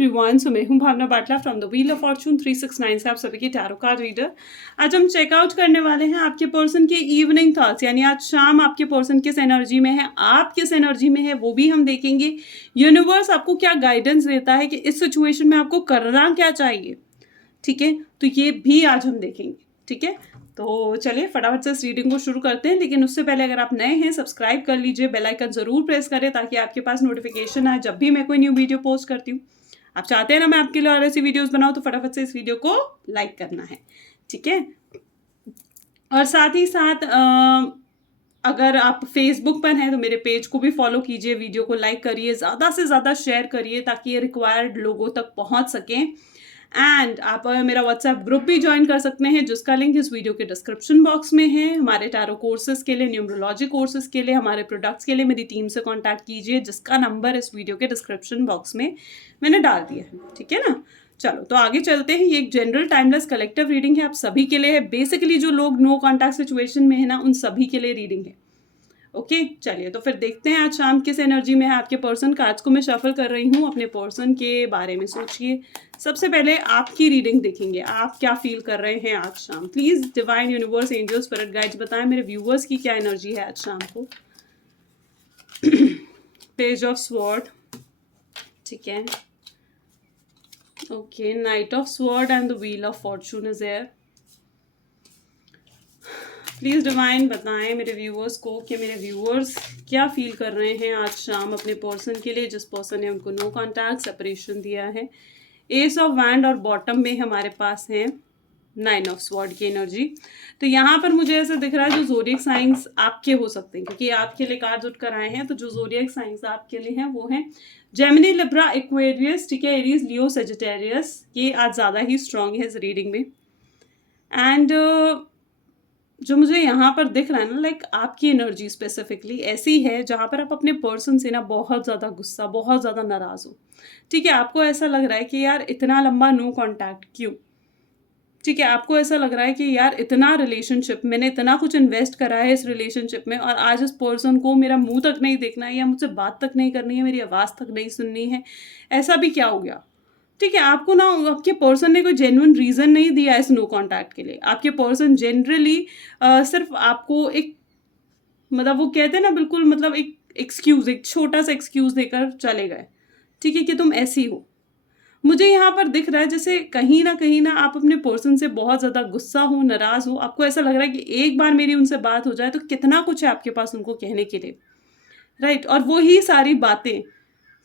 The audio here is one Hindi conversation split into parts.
एवरीवन, सो मैं हूं Bhavna Batla from the wheel of fortune 369 से आप सभी के टैरो कार्ड रीडर। आज हम चेकआउट करने वाले हैं आपके पर्सन के इवनिंग थॉट्स, यानी आज शाम आपके पर्सन किस एनर्जी में है, आप किस एनर्जी में है वो भी हम देखेंगे। यूनिवर्स आपको क्या गाइडेंस देता है कि इस सिचुएशन में आपको करना क्या चाहिए, ठीक है, तो ये भी आज हम देखेंगे। ठीक है, तो चलिए फटाफट से इस रीडिंग को शुरू करते हैं। लेकिन उससे पहले अगर आप नए हैं सब्सक्राइब कर लीजिए, बेल आइकन जरूर प्रेस करें ताकि आपके पास नोटिफिकेशन आए जब भी मैं कोई न्यू वीडियो पोस्ट करती हूँ। आप चाहते हैं ना मैं आपके लिए और ऐसी वीडियोस बनाऊं, तो फटाफट से इस वीडियो को लाइक करना है, ठीक है। और साथ ही साथ अगर आप फेसबुक पर हैं तो मेरे पेज को भी फॉलो कीजिए, वीडियो को लाइक करिए, ज़्यादा से ज़्यादा शेयर करिए ताकि ये रिक्वायर्ड लोगों तक पहुंच सकें। एंड आप मेरा व्हाट्सएप ग्रुप भी ज्वाइन कर सकते हैं जिसका लिंक इस वीडियो के डिस्क्रिप्शन बॉक्स में है। हमारे टैरो कोर्सेज के लिए, न्यूमरोलॉजी कोर्सेज के लिए, हमारे प्रोडक्ट्स के लिए मेरी टीम से कांटेक्ट कीजिए जिसका नंबर इस वीडियो के डिस्क्रिप्शन बॉक्स में मैंने डाल दिया है, ठीक है ना। चलो तो आगे चलते हैं। ये एक जनरल टाइमलेस कलेक्टिव रीडिंग है, आप सभी के लिए है। बेसिकली जो लोग नो कॉन्टैक्ट सिचुएशन में है ना, उन सभी के लिए रीडिंग है। ओके चलिए तो फिर देखते हैं आज शाम किस एनर्जी में है आपके पर्सन। कार्ड्स को मैं शफल कर रही हूँ, अपने पर्सन के बारे में सोचिए। सबसे पहले आपकी रीडिंग देखेंगे, आप क्या फील कर रहे हैं आज शाम। Please divine universe angel spirit guides बताएं मेरे व्यूअर्स की क्या एनर्जी है आज शाम को। पेज ऑफ स्वॉर्ड, ठीक है, okay, knight of sword and the wheel of fortune is there. Please divine बताएं मेरे व्यूअर्स को कि मेरे व्यूअर्स क्या फील कर रहे हैं आज शाम अपने पर्सन के लिए, जिस पर्सन ने उनको नो कॉन्टैक्ट सेपरेशन दिया है। एस ऑफ वैंड और बॉटम में हमारे पास है 9 ऑफ स्वॉर्ड की एनर्जी। तो यहाँ पर मुझे ऐसा दिख रहा है जो जोडियक साइंस आपके हो सकते हैं, क्योंकि आपके लिए कार्ड उठ कर आए हैं। तो जो जोडियक साइंस आपके लिए हैं वो हैं जेमिनी, लिब्रा, एक्वेरियस, ठीक है, एरीज, लियो, सेजिटेरियस। ये आज ज़्यादा ही स्ट्रांग है इस रीडिंग में। एंड जो मुझे यहाँ पर दिख रहा है ना, लाइक आपकी एनर्जी स्पेसिफिकली ऐसी है जहाँ पर आप अपने पर्सन से ना बहुत ज़्यादा गुस्सा, बहुत ज़्यादा नाराज़ हो, ठीक है। आपको ऐसा लग रहा है कि यार इतना लंबा नो कॉन्टैक्ट क्यों, ठीक है। आपको ऐसा लग रहा है कि यार इतना रिलेशनशिप, मैंने इतना कुछ इन्वेस्ट करा है इस रिलेशनशिप में, और आज इस पर्सन को मेरा मुंह तक नहीं देखना है या मुझसे बात तक नहीं करनी है, मेरी आवाज़ तक नहीं सुननी है, ऐसा भी क्या हो गया, ठीक है। आपको ना आपके पर्सन ने कोई जेन्युइन रीज़न नहीं दिया इस नो कॉन्टैक्ट के लिए। आपके पर्सन जनरली सिर्फ आपको एक, मतलब वो कहते हैं ना, बिल्कुल मतलब एक एक्सक्यूज़, एक छोटा सा एक्सक्यूज़ देकर चले गए, ठीक है, कि तुम ऐसी हो। मुझे यहाँ पर दिख रहा है जैसे कहीं ना आप अपने पर्सन से बहुत ज़्यादा गुस्सा हो, नाराज़ हो। आपको ऐसा लग रहा है कि एक बार मेरी उनसे बात हो जाए तो कितना कुछ है आपके पास उनको कहने के लिए, राइट। और वही सारी बातें,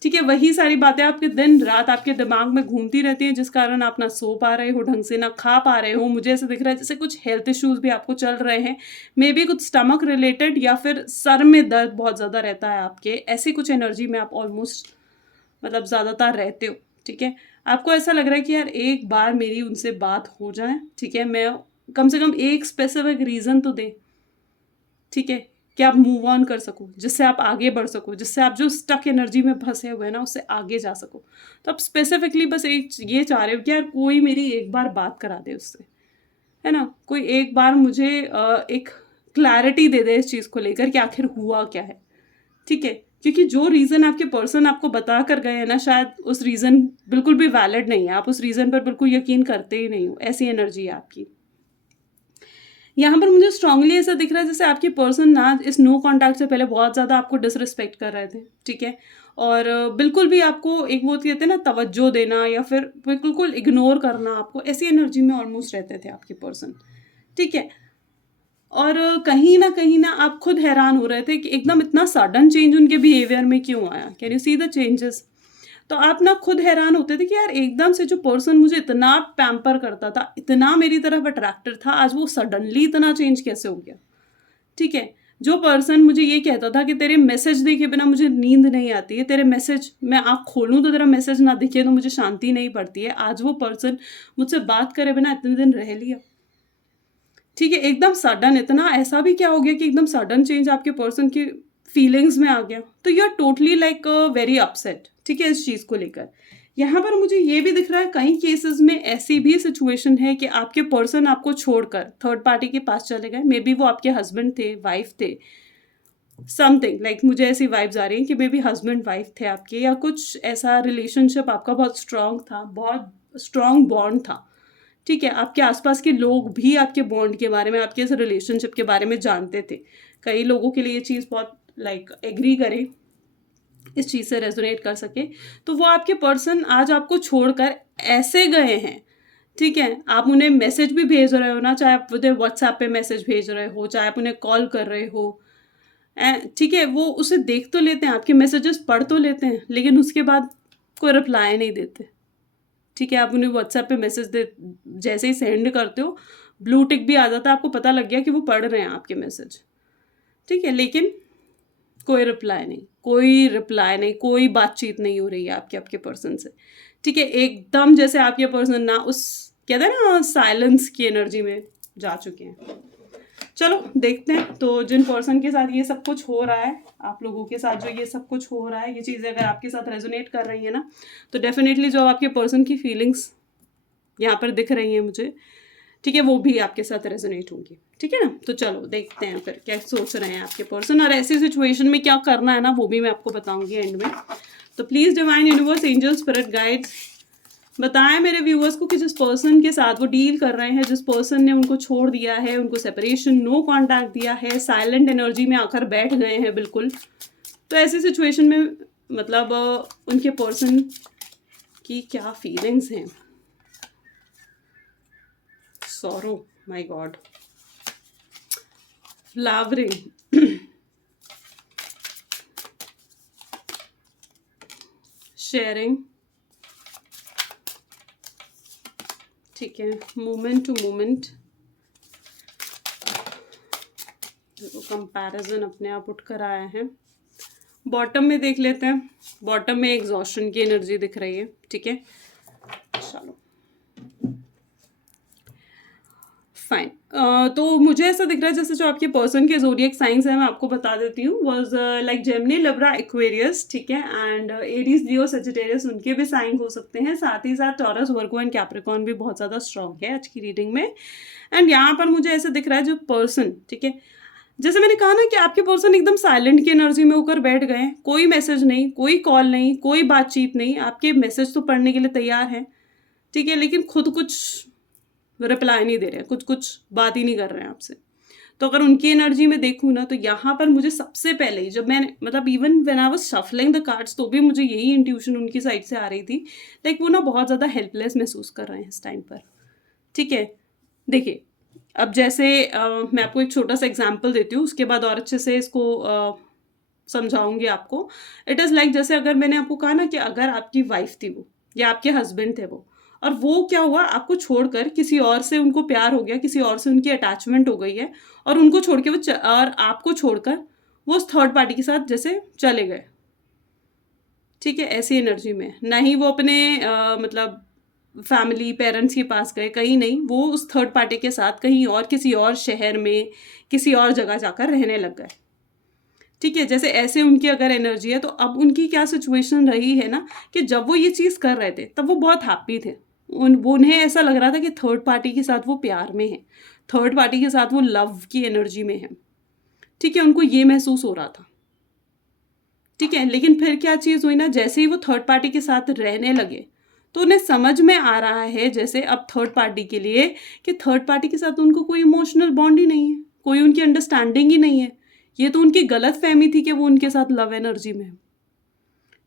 ठीक है, वही सारी बातें आपके दिन रात आपके दिमाग में घूमती रहती हैं, जिस कारण आप ना सो पा रहे हो ढंग से, ना खा पा रहे हो। मुझे ऐसा दिख रहा है जैसे कुछ हेल्थ इश्यूज भी आपको चल रहे हैं, मे बी कुछ स्टमक रिलेटेड, या फिर सर में दर्द बहुत ज़्यादा रहता है आपके। ऐसी कुछ एनर्जी में आप ऑलमोस्ट मतलब ज़्यादातर रहते हो, ठीक है। आपको ऐसा लग रहा है कि यार एक बार मेरी उनसे बात हो जाए, ठीक है, मैं कम से कम एक स्पेसिफिक रीज़न तो दें, ठीक है, कि आप मूव ऑन कर सको, जिससे आप आगे बढ़ सको, जिससे आप जो स्टक एनर्जी में फंसे हुए हैं ना उससे आगे जा सको। तो आप स्पेसिफिकली बस एक ये चाह रहे हो कि यार कोई मेरी एक बार बात करा दे उससे, है ना, कोई एक बार मुझे एक क्लैरिटी दे दे इस चीज़ को लेकर कि आखिर हुआ क्या है, ठीक है। क्योंकि जो रीज़न आपके पर्सन आपको बता कर गए हैं ना, शायद उस रीज़न बिल्कुल भी वैलिड नहीं है, आप उस रीज़न पर बिल्कुल यकीन करते ही नहीं हो। ऐसी एनर्जी है आपकी। यहाँ पर मुझे स्ट्रांगली ऐसा दिख रहा है जैसे आपके पर्सन ना इस नो कॉन्टैक्ट से पहले बहुत ज़्यादा आपको डिसरिस्पेक्ट कर रहे थे, ठीक है, और बिल्कुल भी आपको एक वो कहते हैं ना तवज्जो देना या फिर बिल्कुल इग्नोर करना, आपको ऐसी एनर्जी में ऑलमोस्ट रहते थे आपके पर्सन, ठीक है। और कहीं ना आप खुद हैरान हो रहे थे कि एकदम इतना सडन चेंज उनके बिहेवियर में क्यों आया। Can you see the changes. तो आप ना खुद हैरान होते थे कि यार एकदम से जो पर्सन मुझे इतना पैम्पर करता था, इतना मेरी तरफ अट्रैक्टेड था, आज वो सडनली इतना चेंज कैसे हो गया, ठीक है। जो पर्सन मुझे ये कहता था कि तेरे मैसेज देखे बिना मुझे नींद नहीं आती है, तेरे मैसेज, मैं आँख खोलूँ तो तेरा मैसेज ना दिखे तो मुझे शांति नहीं पड़ती है, आज वो पर्सन मुझसे बात करे बिना इतने दिन रह लिया, ठीक है। एकदम सडन, इतना ऐसा भी क्या हो गया कि एकदम सडन चेंज आपके पर्सन की फीलिंग्स में आ गया। तो you are totally like very upset, ठीक है, इस चीज़ को लेकर। यहाँ पर मुझे ये भी दिख रहा है कई केसेस में ऐसी भी सिचुएशन है कि आपके पर्सन आपको छोड़कर थर्ड पार्टी के पास चले गए। मे बी वो आपके हस्बैंड थे, वाइफ थे, समथिंग लाइक मुझे ऐसी वाइब्स आ रही हैं कि मे बी हस्बैंड वाइफ थे आपके, या कुछ ऐसा रिलेशनशिप आपका बहुत स्ट्रांग था, बहुत स्ट्रांग बॉन्ड था। ठीक है, आपके आसपास के लोग भी आपके बॉन्ड के बारे में, आपके इस रिलेशनशिप के बारे में जानते थे। कई लोगों के लिए ये चीज़ बहुत लाइक एग्री करे, इस चीज़ से रेजोनेट कर सके, तो वो आपके पर्सन आज आपको छोड़कर ऐसे गए हैं। ठीक है, आप उन्हें मैसेज भी भेज रहे हो ना, चाहे आप उन्हें व्हाट्सएप पे मैसेज भेज रहे हो, चाहे आप उन्हें कॉल कर रहे हो, ठीक है, वो उसे देख तो लेते हैं, आपके मैसेजेस पढ़ तो लेते हैं, लेकिन उसके बाद कोई रिप्लाई नहीं देते। ठीक है, आप उन्हें व्हाट्सएप पे मैसेज दे जैसे ही सेंड करते हो, ब्लू टिक भी आ जाता है, आपको पता लग गया कि वो पढ़ रहे हैं आपके मैसेज। ठीक है, लेकिन कोई रिप्लाई नहीं, कोई रिप्लाई नहीं, कोई बातचीत नहीं हो रही है आपके आपके पर्सन से। ठीक है, एकदम जैसे आपके पर्सन ना उस, कहते हैं ना, साइलेंस की एनर्जी में जा चुके हैं। चलो देखते हैं, तो जिन पर्सन के साथ ये सब कुछ हो रहा है, आप लोगों के साथ जो ये सब कुछ हो रहा है, ये चीज़ें अगर आपके साथ रेजोनेट कर रही है ना, तो डेफिनेटली जो आपके पर्सन की फीलिंग्स यहाँ पर दिख रही हैं मुझे, ठीक है, वो भी आपके साथ रेजोनेट होंगी। ठीक है ना, तो चलो देखते हैं फिर क्या सोच रहे हैं आपके पर्सन, और ऐसी सिचुएशन में क्या करना है ना, वो भी मैं आपको बताऊंगी एंड में। तो please divine universe, angel, spirit guides, बताएं मेरे व्यूअर्स को कि जिस पर्सन के साथ वो डील कर रहे हैं, जिस पर्सन ने उनको छोड़ दिया है, उनको सेपरेशन, नो कांटेक्ट दिया है, साइलेंट एनर्जी में आकर बैठ गए हैं बिल्कुल, तो ऐसी सिचुएशन में मतलब उनके पर्सन की क्या फीलिंग्स हैं। Sorrow, my God, flowering, sharing, ठीक है, मोमेंट टू मोमेंट, देखो कंपैरिजन अपने आप उठ कर आया है। बॉटम में देख लेते हैं, बॉटम में एग्जॉस्शन की एनर्जी दिख रही है। ठीक है, चलो फाइन। तो मुझे ऐसा दिख रहा है जैसे जो आपके पर्सन के ज़ोडिएक साइंस है, मैं आपको बता देती हूँ, was like Gemini, Libra, Aquarius. ठीक है, एंड एरीज, लियो, सजिटेरियस उनके भी साइन हो सकते हैं, साथ ही साथ टॉरस, वर्गो एंड कैप्रिकॉर्न भी बहुत ज़्यादा स्ट्रॉन्ग है आज की रीडिंग में। एंड यहाँ पर मुझे ऐसा दिख रहा है जो पर्सन, ठीक है, जैसे मैंने कहा ना कि आपके पर्सन एकदम साइलेंट की एनर्जी में होकर बैठ गए हैं, कोई मैसेज नहीं, कोई कॉल नहीं, कोई बातचीत नहीं, आपके मैसेज तो पढ़ने के लिए तैयार हैं। ठीक है, लेकिन खुद कुछ रिप्लाई नहीं दे रहे हैं, कुछ कुछ बात ही नहीं कर रहे हैं आपसे। तो अगर उनकी एनर्जी में देखूँ ना, तो यहाँ पर मुझे सबसे पहले ही, जब मैंने मतलब even when I was shuffling the cards, तो भी मुझे यही इंट्यूशन उनकी साइड से आ रही थी, लाइक वो ना बहुत ज़्यादा हेल्पलेस महसूस कर रहे हैं इस टाइम पर। ठीक है, देखिए, अब जैसे मैं आपको एक छोटा सा एग्जाम्पल देती हूँ, उसके बाद और अच्छे से इसको समझाऊंगी आपको। इट इज़ लाइक जैसे अगर मैंने आपको कहा ना कि अगर आपकी वाइफ थी वो, या आपके हस्बैंड थे वो, और वो क्या हुआ, आपको छोड़कर किसी और से उनको प्यार हो गया, किसी और से उनकी अटैचमेंट हो गई है, और उनको छोड़ के और आपको छोड़कर वो उस थर्ड पार्टी के साथ जैसे चले गए। ठीक है, ऐसी एनर्जी में ना ही वो अपने मतलब फैमिली, पेरेंट्स के पास गए, कहीं नहीं, वो उस थर्ड पार्टी के साथ कहीं और, किसी और शहर में, किसी और जगह जाकर रहने लग गए। ठीक है, जैसे ऐसे उनकी अगर एनर्जी है, तो अब उनकी क्या सिचुएशन रही है ना, कि जब वो ये चीज़ कर रहे थे तब वो बहुत हैप्पी थे, उन्हें ऐसा लग रहा था कि थर्ड पार्टी के साथ वो प्यार में है, थर्ड पार्टी के साथ वो लव की एनर्जी में है। ठीक है, उनको ये महसूस हो रहा था। ठीक है, लेकिन फिर क्या चीज़ हुई ना, जैसे ही वो थर्ड पार्टी के साथ रहने लगे, तो उन्हें समझ में आ रहा है जैसे अब थर्ड पार्टी के लिए, कि थर्ड पार्टी के साथ उनको कोई इमोशनल बॉन्ड ही नहीं है, कोई उनकी अंडरस्टैंडिंग ही नहीं है। ये तो उनकी गलत फहमी थी कि वो उनके साथ लव एनर्जी में है।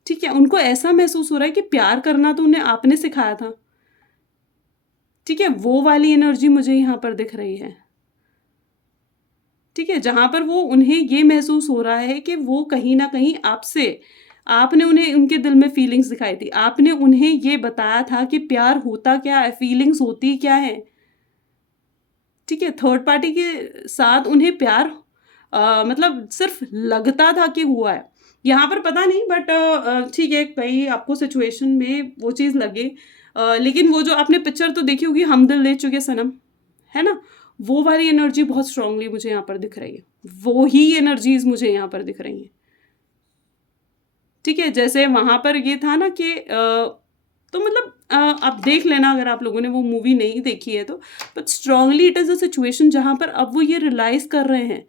ठीक है, उनको ऐसा महसूस हो रहा है कि प्यार करना तो उन्हें आपने सिखाया था। ठीक है, वो वाली एनर्जी मुझे यहाँ पर दिख रही है। ठीक है, जहाँ पर वो, उन्हें ये महसूस हो रहा है कि वो कहीं ना कहीं आपसे, आपने उन्हें उनके दिल में फीलिंग्स दिखाई थी, आपने उन्हें ये बताया था कि प्यार होता क्या है, फीलिंग्स होती क्या है। ठीक है, थर्ड पार्टी के साथ उन्हें प्यार मतलब सिर्फ लगता था कि हुआ है, यहाँ पर पता नहीं, बट ठीक है, कहीं आपको सिचुएशन में वो चीज़ लगे, लेकिन वो जो आपने पिक्चर तो देखी होगी, हम दिल ले चुके सनम, है ना, वो वाली एनर्जी बहुत स्ट्रांगली मुझे यहाँ पर दिख रही है, वो ही एनर्जीज मुझे यहाँ पर दिख रही हैं। ठीक है, जैसे वहाँ पर ये था ना कि तो मतलब आप देख लेना अगर आप लोगों ने वो मूवी नहीं देखी है तो, but strongly it is a situation जहाँ पर अब वो ये रियलाइज़ कर रहे हैं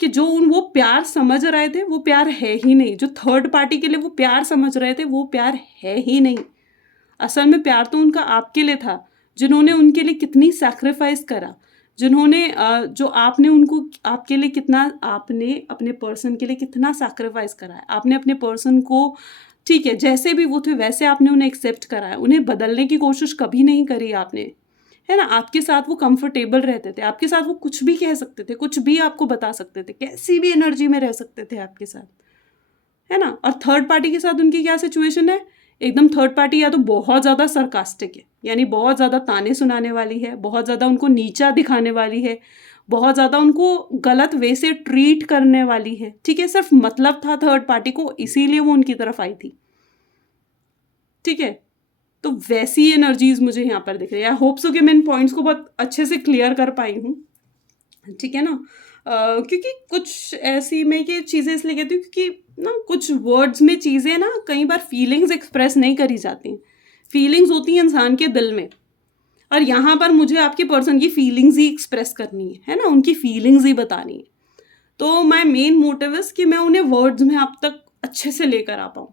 कि जो वो प्यार समझ रहे थे वो प्यार है ही नहीं, जो थर्ड पार्टी के लिए वो प्यार समझ रहे थे वो प्यार है ही नहीं। असल में प्यार तो उनका आपके लिए था, जिन्होंने उनके लिए कितनी सैक्रिफाइस करा, जिन्होंने जो आपने उनको आपके लिए कितना, आपने अपने पर्सन के लिए कितना सैक्रिफाइस करा है। आपने अपने पर्सन को, ठीक है, जैसे भी वो थे वैसे आपने उन्हें एक्सेप्ट करा है, उन्हें बदलने की कोशिश कभी नहीं करी आपने, है ना। आपके साथ वो कंफर्टेबल रहते थे, आपके साथ वो कुछ भी कह सकते थे, कुछ भी आपको बता सकते थे, कैसी भी एनर्जी में रह सकते थे आपके साथ, है ना। और थर्ड पार्टी के साथ उनकी क्या सिचुएशन है, एकदम थर्ड पार्टी या तो बहुत ज़्यादा सरकास्टिक है, यानी बहुत ज़्यादा ताने सुनाने वाली है, बहुत ज़्यादा उनको नीचा दिखाने वाली है, बहुत ज़्यादा उनको गलत वे से ट्रीट करने वाली है, ठीक है। सिर्फ मतलब था थर्ड पार्टी को, इसीलिए वो उनकी तरफ आई थी, ठीक है। तो वैसी एनर्जीज मुझे यहाँ पर दिख रही है। आई होप सो कि मैं इन पॉइंट्स को बहुत अच्छे से क्लियर कर पाई हूँ, ठीक है ना। क्योंकि कुछ ऐसी मैं ये चीज़ें इसलिए कहती हूँ क्योंकि ना कुछ वर्ड्स में चीज़ें ना कई बार फीलिंग्स एक्सप्रेस नहीं करी जाती, फीलिंग्स होती हैं इंसान के दिल में, और यहाँ पर मुझे आपके पर्सन की फीलिंग्स ही एक्सप्रेस करनी है ना, उनकी फीलिंग्स ही बतानी है। तो माई मेन मोटिव इज कि मैं उन्हें वर्ड्स में आप तक अच्छे से लेकर आ पाऊँ,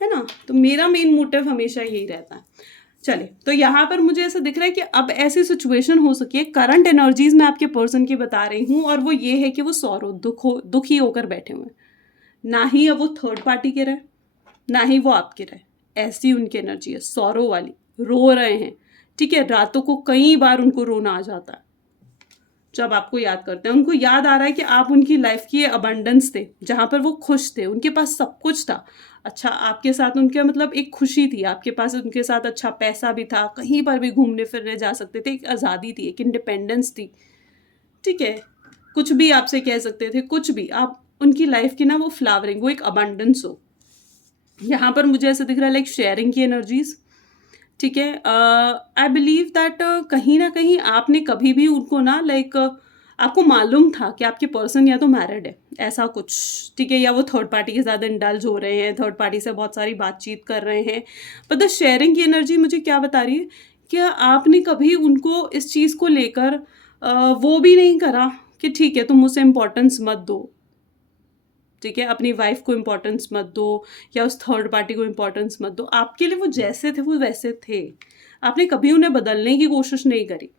है ना। तो मेरा मेन मोटिव हमेशा यही रहता है। चलिए, तो यहाँ पर मुझे ऐसा दिख रहा है कि अब ऐसी सिचुएशन हो सकी है, करंट एनर्जीज मैं आपके पर्सन की बता रही हूँ, और वो ये है कि वो सौरो दुखी होकर बैठे हुए हैं। ना ही अब वो थर्ड पार्टी के रहे, ना ही वो आपके रहे, ऐसी उनकी एनर्जी है, सौरो वाली, रो रहे हैं, ठीक है। रातों को कई बार उनको रोना आ जाता है जब आपको याद करते हैं। उनको याद आ रहा है कि आप उनकी लाइफ की अबंडेंस थे, जहाँ पर वो खुश थे, उनके पास सब कुछ था। अच्छा, आपके साथ उनके मतलब एक खुशी थी, आपके पास उनके साथ अच्छा पैसा भी था, कहीं पर भी घूमने फिरने जा सकते थे, एक आज़ादी थी, एक इंडिपेंडेंस थी, ठीक है। कुछ भी आपसे कह सकते थे, कुछ भी, आप उनकी लाइफ की ना वो फ्लावरिंग, वो एक अबंडेंस हो। यहाँ पर मुझे ऐसा दिख रहा है लाइक शेयरिंग की एनर्जीज, ठीक है। आई बिलीव दैट कहीं ना कहीं आपने कभी भी उनको ना लाइक आपको मालूम था कि आपके पर्सन या तो मैरिड है, ऐसा कुछ, ठीक है, या वो थर्ड पार्टी के साथ इंडल्ज हो रहे हैं, थर्ड पार्टी से बहुत सारी बातचीत कर रहे हैं। पर द शेयरिंग की एनर्जी मुझे क्या बता रही है कि आपने कभी उनको इस चीज़ को लेकर वो भी नहीं करा कि ठीक है तुम मुझसे इम्पोर्टेंस मत दो, ठीक है, अपनी वाइफ को इम्पोर्टेंस मत दो या उस थर्ड पार्टी को इम्पोर्टेंस मत दो। आपके लिए वो जैसे थे वो वैसे थे, आपने कभी उन्हें बदलने की कोशिश नहीं करी,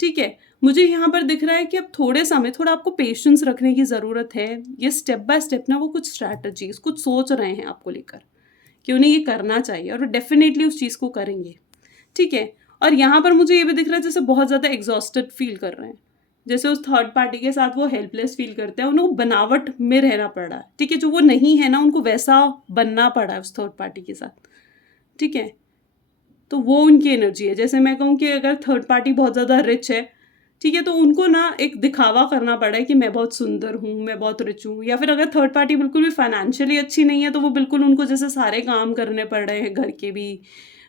ठीक है। मुझे यहाँ पर दिख रहा है कि अब थोड़े समय थोड़ा आपको पेशेंस रखने की ज़रूरत है। ये स्टेप बाय स्टेप ना वो कुछ स्ट्रैटेजीज कुछ सोच रहे हैं आपको लेकर कि उन्हें ये करना चाहिए, और वो डेफिनेटली उस चीज़ को करेंगे, ठीक है। और यहाँ पर मुझे ये भी दिख रहा है जैसे बहुत ज़्यादा एग्जॉस्टेड फील कर रहे हैं, जैसे उस थर्ड पार्टी के साथ वो हेल्पलेस फील करते हैं, उन्हें बनावट में रहना पड़ रहा है, ठीक है, जो वो नहीं है ना उनको वैसा बनना पड़ा है उस थर्ड पार्टी के साथ, ठीक है। तो वो उनकी एनर्जी है। जैसे मैं कहूँ कि अगर थर्ड पार्टी बहुत ज़्यादा रिच है, ठीक है, तो उनको ना एक दिखावा करना पड़ा है कि मैं बहुत सुंदर हूँ, मैं बहुत रिच हूँ। या फिर अगर थर्ड पार्टी बिल्कुल भी फाइनेंशियली अच्छी नहीं है तो वो बिल्कुल उनको जैसे सारे काम करने पड़ रहे हैं, घर के भी,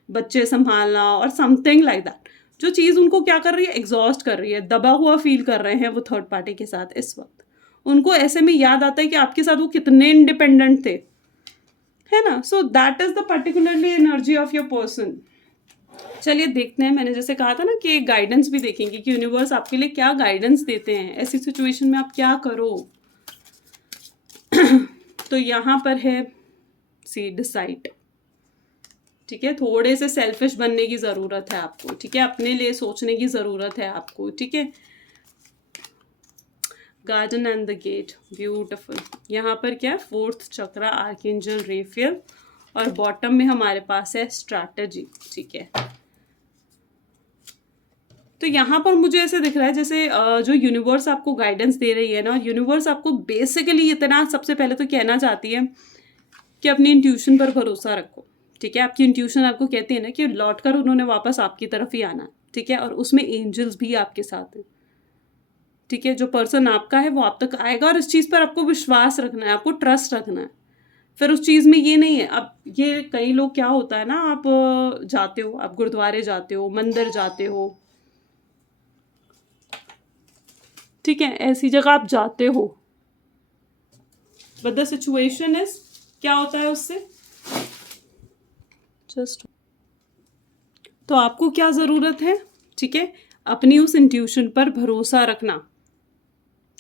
बच्चे संभालना और समथिंग लाइक दैट। जो चीज़ उनको क्या कर रही है, एग्जॉस्ट कर रही है, दबा हुआ फील कर रहे हैं वो थर्ड पार्टी के साथ इस वक्त। उनको ऐसे में याद आता है कि आपके साथ वो कितने इंडिपेंडेंट थे, है ना। So that is the particularly energy of your person. चलिए देखते हैं, मैंने जैसे कहा था ना कि गाइडेंस भी देखेंगे कि यूनिवर्स आपके लिए क्या गाइडेंस देते हैं, ऐसी सिचुएशन में आप क्या करो। तो यहाँ पर है सी डिसाइड, ठीक है, थोड़े से सेल्फिश बनने की ज़रूरत है आपको, ठीक है, अपने लिए सोचने की ज़रूरत है आपको, ठीक है। Garden and the gate, beautiful. यहाँ पर क्या है, फोर्थ चक्रा, आर्कएंजल रेफियल, और बॉटम में हमारे पास है स्ट्रैटेजी, ठीक है। तो यहाँ पर मुझे ऐसे दिख रहा है जैसे जो यूनिवर्स आपको गाइडेंस दे रही है ना, यूनिवर्स आपको बेसिकली इतना सबसे पहले तो कहना चाहती है कि अपनी इंट्यूशन पर भरोसा रखो, ठीक है। आपकी इंट्यूशन आपको कहती है ना कि लौट कर उन्होंने वापस आपकी तरफ ही आना है, ठीक है, और उसमें एंजल्स भी आपके साथ हैं, ठीक है। जो पर्सन आपका है वो आप तक आएगा, और इस चीज़ पर आपको विश्वास रखना है, आपको ट्रस्ट रखना है। फिर उस चीज़ में ये नहीं है, अब ये कई लोग क्या होता है ना, आप जाते हो, आप गुरुद्वारे जाते हो, मंदिर जाते हो, ठीक है, ऐसी जगह आप जाते हो, बट द सिचुएशन इज क्या होता है उससे, जस्ट, तो आपको क्या ज़रूरत है, ठीक है, अपनी उस इंट्यूशन पर भरोसा रखना,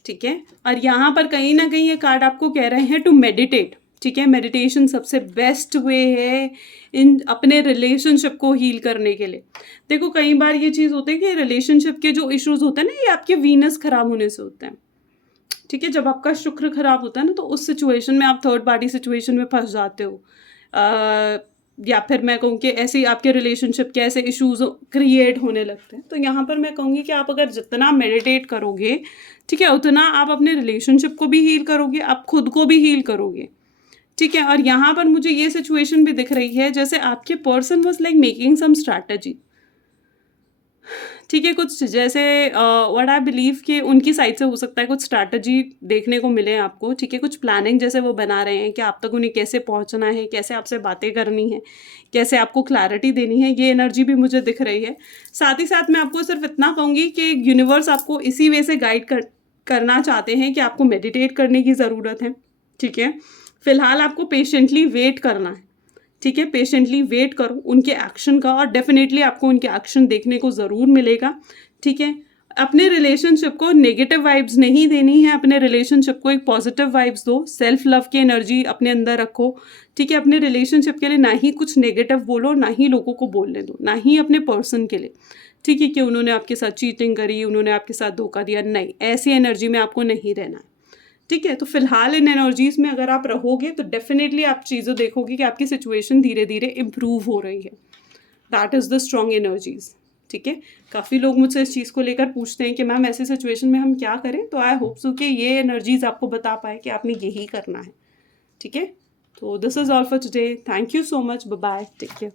ठीक है। और यहाँ पर कहीं ना कहीं ये कार्ड आपको कह रहे हैं टू मेडिटेट, ठीक है। मेडिटेशन सबसे बेस्ट वे है इन अपने रिलेशनशिप को हील करने के लिए। देखो कई बार ये चीज़ होती है कि रिलेशनशिप के जो इश्यूज होते हैं ना, ये आपके वीनस खराब होने से होते हैं, ठीक है। जब आपका शुक्र खराब होता है ना, तो उस सिचुएशन में आप थर्ड पार्टी सिचुएशन में फंस जाते हो, या फिर मैं कहूँ कि ऐसे ही आपके रिलेशनशिप के ऐसे इश्यूज क्रिएट होने लगते हैं। तो यहाँ पर मैं कहूँगी कि आप अगर जितना मेडिटेट करोगे, ठीक है, उतना आप अपने रिलेशनशिप को भी हील करोगे, आप खुद को भी हील करोगे, ठीक है। और यहाँ पर मुझे ये सिचुएशन भी दिख रही है जैसे आपके person was like making some strategy, ठीक है। कुछ जैसे व्हाट आई बिलीव कि उनकी साइड से हो सकता है कुछ स्ट्रैटेजी देखने को मिले आपको, ठीक है। कुछ प्लानिंग जैसे वो बना रहे हैं कि आप तक उन्हें कैसे पहुंचना है, कैसे आपसे बातें करनी है, कैसे आपको क्लैरिटी देनी है, ये एनर्जी भी मुझे दिख रही है। साथ ही साथ मैं आपको सिर्फ इतना कहूँगी कि यूनिवर्स आपको इसी वे से गाइड करना चाहते हैं कि आपको मेडिटेट करने की ज़रूरत है, ठीक है। फिलहाल आपको पेशेंटली वेट करना है, ठीक है। पेशेंटली वेट करो उनके एक्शन का, और डेफिनेटली आपको उनके एक्शन देखने को ज़रूर मिलेगा, ठीक है। अपने रिलेशनशिप को नेगेटिव वाइब्स नहीं देनी है, अपने रिलेशनशिप को एक पॉजिटिव वाइब्स दो, सेल्फ लव की एनर्जी अपने अंदर रखो, ठीक है। अपने रिलेशनशिप के लिए ना ही कुछ नेगेटिव बोलो, ना ही लोगों को बोलने दो, ना ही अपने पर्सन के लिए, ठीक है, कि उन्होंने आपके साथ चीटिंग करी, उन्होंने आपके साथ धोखा दिया, नहीं, ऐसी एनर्जी में आपको नहीं रहना है, ठीक है। तो फिलहाल इन एनर्जीज में अगर आप रहोगे तो डेफिनेटली आप चीज़ें देखोगे कि आपकी सिचुएशन धीरे धीरे इम्प्रूव हो रही है। That is the strong energies, ठीक है। काफ़ी लोग मुझसे इस चीज़ को लेकर पूछते हैं कि मैम ऐसी सिचुएशन में हम क्या करें, तो आई होप सो कि ये एनर्जीज आपको बता पाए कि आपने यही करना है, ठीक है। तो this is all for today, thank you so much, bye bye, take care.